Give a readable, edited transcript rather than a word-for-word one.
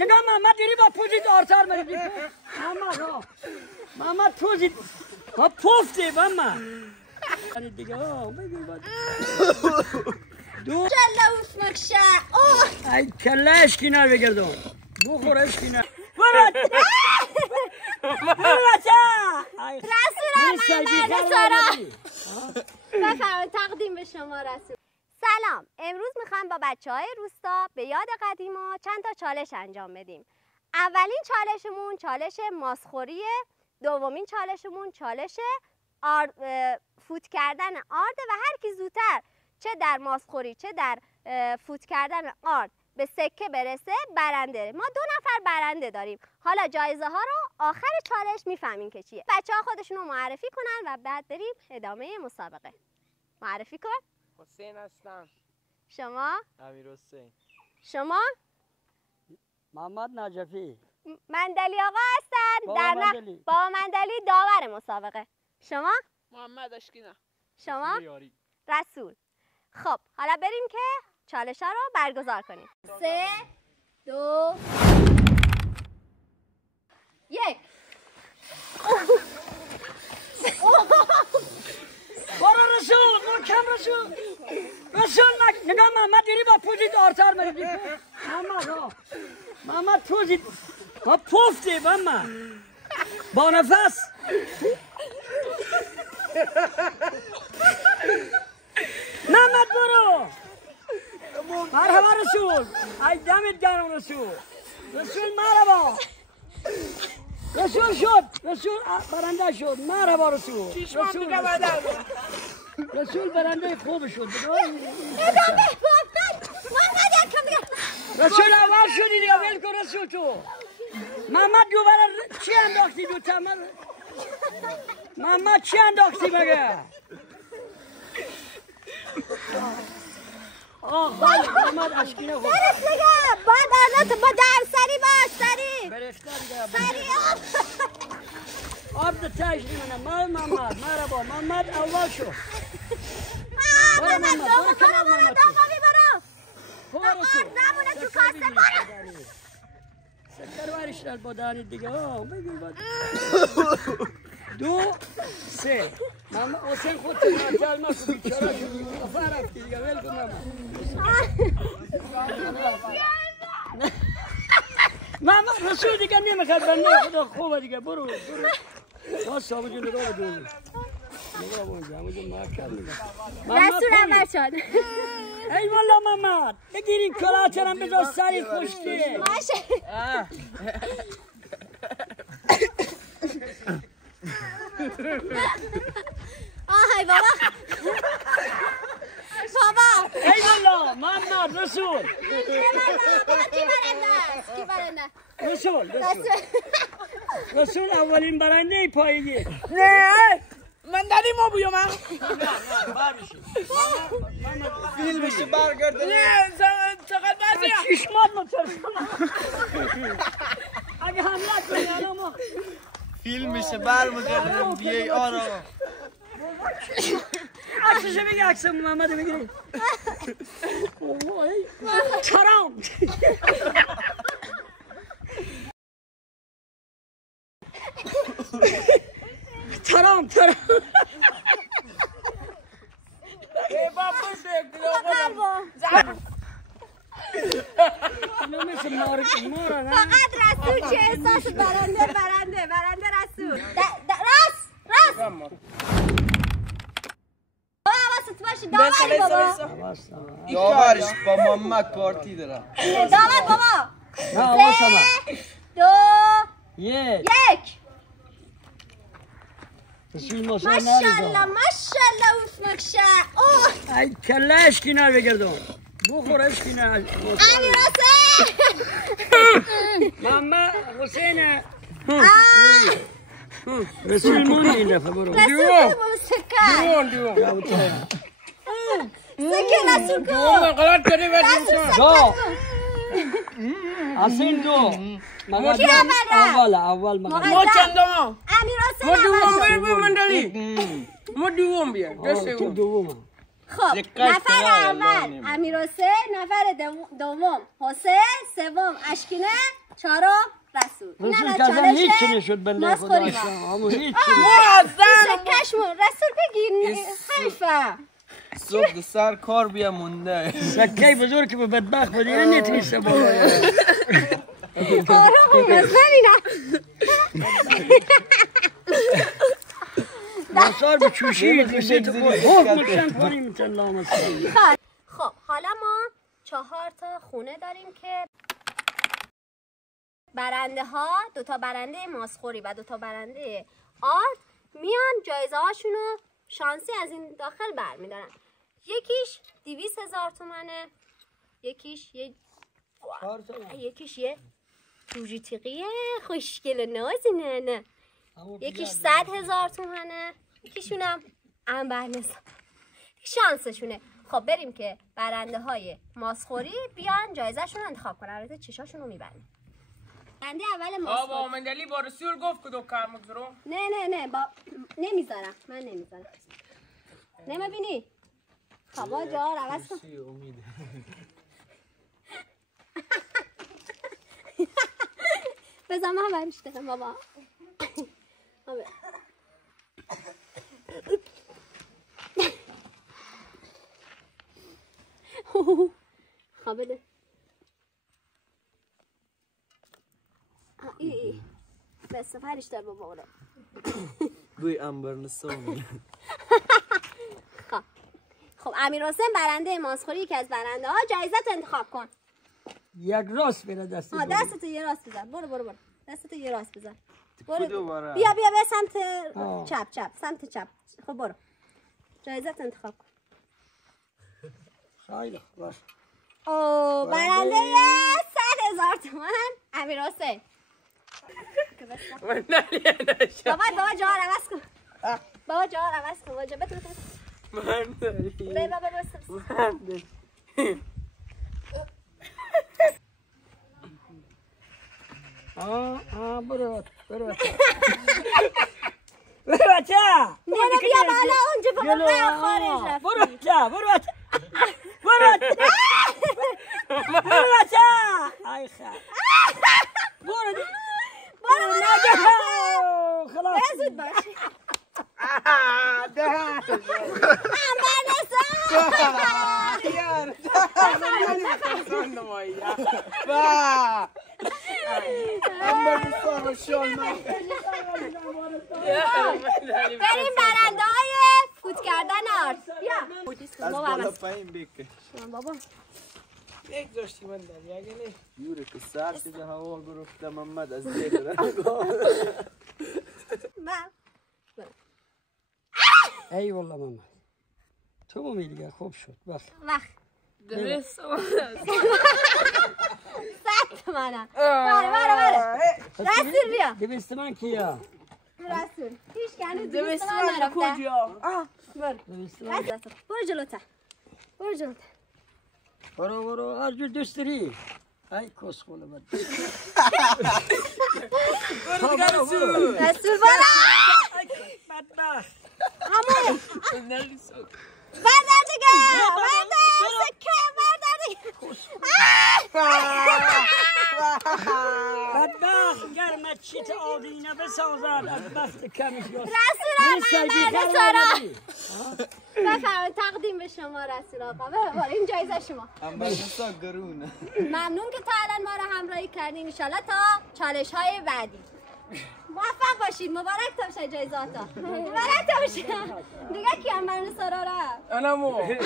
نگاه محمد دیری با پوزید آرتر میدی محمد پوزید ها پفتی محمد دیگه بگیر با دو جلا اسمك شاء اوه ای کله اشکینر بگردون بخور اشکینر رسول بفرمایید تقدیم به شما رسول. سلام، امروز میخوام با بچه‌های روستا به یاد قدیما چند تا چالش انجام بدیم. اولین چالشمون چالش ماسخوریه، دومین چالشمون چالش فوت کردن آرد و هر کی زودتر چه در ماسخوری چه در فوت کردن آرد به سکه برسه برنده. ما 2 نفر برنده داریم. حالا جایزه ها رو آخر چالش میفهمین که چیه. بچه‌ها خودشون رو معرفی کنن و بعد بریم ادامه مسابقه. معرفی کن. حسین هستم. شما؟ امیرحسین. شما؟ محمد نجفی. مندلی آقا هستن. بابا مندلی داور مسابقه. شما؟ محمد اشکینا. شما؟ رسول. خب حالا بریم که چالش ها رو برگزار کنیم. 3 2 1 برو رسول محکم رسول نگاه محمد دیری با پوزید آرتر میدی محمد پوزید ها پفتی محمد با نفس محمد برو مرحبا رسول ای دمت گرم رسول مرحبا رسول شد برنده شد مرحبا رسول رسول برنده خوب شد رسول اول شدی دیگه ول کن رسول تو محمد دوباره چی انداختی دو تمر محمد چی انداختی مگه محمد اشکینه خود برس دیگه با در سری باش سری برفتر دیگه سری آب ده تایش نیمونه محمد مرحبا محمد اول شو محمد برو نمونه تو کاسه برو سکر ورش داد با دانید دیگه بگیر با 2 3 محمد حسین خود تمثال مکو بیچاره شدی کفر رفتی دیگه ول کن محمد رسول دیگه نمیخواد بنده خدا خوبه دیگه برو واسه آمو جون نگاه بدون نگاه بونجا آمو جون محکم نگاه رسول اول شد ای والا محمد بگیرین کلاترم بذار سری خوشتی باشه آهای بابا ای والا محمد رسول کی برنده رسول اولین برنده پایگی نه من داریم ما بیام نه فیلمش برگرد نه چقدر بازیه چشمات اگه حمله کنی الان ما فیلمش برمیگردم بیای آرام عکسشو بگی عکس محمد بگیری ترام ای بابا فقط رسول چه احساس برنده رسول راست حواست باشه داوری بابا داورش با محمد پارتی داره داور بابا 3 2 1 ماشاءالله اسمك شاء اوه ای کله اشکینر بگردون بخور اشکینر امیرحسین محمد حسین رسول مون این دفعه برو رسول سکه رسول کو غلط کردی دو حسین دو کی اول ما چندم امیرحسین ما دوم بیا دوم خب نفر اول امیرحسین، نفر دوم حسین، سوم اشکینه، چهارم رسول. این رسول الان که ازم چالش هیچی نشد بنده خدا ماسخوری ما. شما همون هیچی سکشمون رسول بگیر حیفه صبح سر کار بیا مونده سکه بزرگ که به بدبخت بودی نتویسته باید آره از نمینا نصار به چوشی دوسته تو خوب مشن کنیم تلام خب حالا ما 4 تا خونه داریم که برنده ها 2 تا برنده ماسخوری و 2 تا برنده آرد میان جایزه هاشونو شانسی از این داخل برمیدارن. یکیش 200,000 تومنه، یکیش یه جوجی تیقیه خوشگل نازی نه یکیش 100,000 تومنه، یکیشونم عنبرنسا. شانسشونه. خب بریم که برنده های ماسخوری بیان جایزهشون رو انتخاب کنن. البته چشاشون رو میبریم. برنده اول ماسخوری بابا مندلی با رسول گفت که دو کار مگذرو نه نمیذارم. من نمیذارم. نمیبینی؟ خب جا عوض کن. بذار من برش دارم بابا. خب بده. ای بس فرش دار بابا رو. گوی عنبرنسا خب امیر حسین برنده ماسخوری یکی از برنده ها جایزت انتخاب کن. یک راست بره دستی دستتو یه راست بزن. برو دستتو یه راست بزن. برو بیا بیا به سمت چپ سمت چپ. خب برو جایزت انتخاب کن. خیلی خوب. برنده 100,000 تومان امیر حسین. بابا جا عوض کن. بابا جا عوض کن. بابا بده برو بچه نه بیا بالا اونجا بابا خارج رفت. برو بچه ای خیلی برو خلاص زود باش. بریم برنده های فوت کردن آرد. بیا از بالا پایین بکن بابا یک داشتی من در یکی نه یوره که سر که هوا گرفته محمد از دیگه رنگا ای والله محمد تو میگه خوب شد وقت درست 100 تومنه. بره رسول بیا. 200 من کیا رسول هیچ کنه 200 تومن نرفته. کجا برو جلوتر. برو هر جور دوست داری. ای کس خوله بد رسول برو بدبخت همون بردار دیگه بدبخت گرمه چیت آدینه بسازد از بخت کمش گست رسول آقا سارا بفرمایید تقدیم به شما رسول آقا. ببر این جایزه شما. عنبرنسا گرونه. ممنون که تا الان ما رو همراهی کردین. ان شاءالله تا چالش های بعدی موفق باشید. مبارک باشه جایزاتا. مبارک باشه. دیگه کی عنبرنسا را انا مو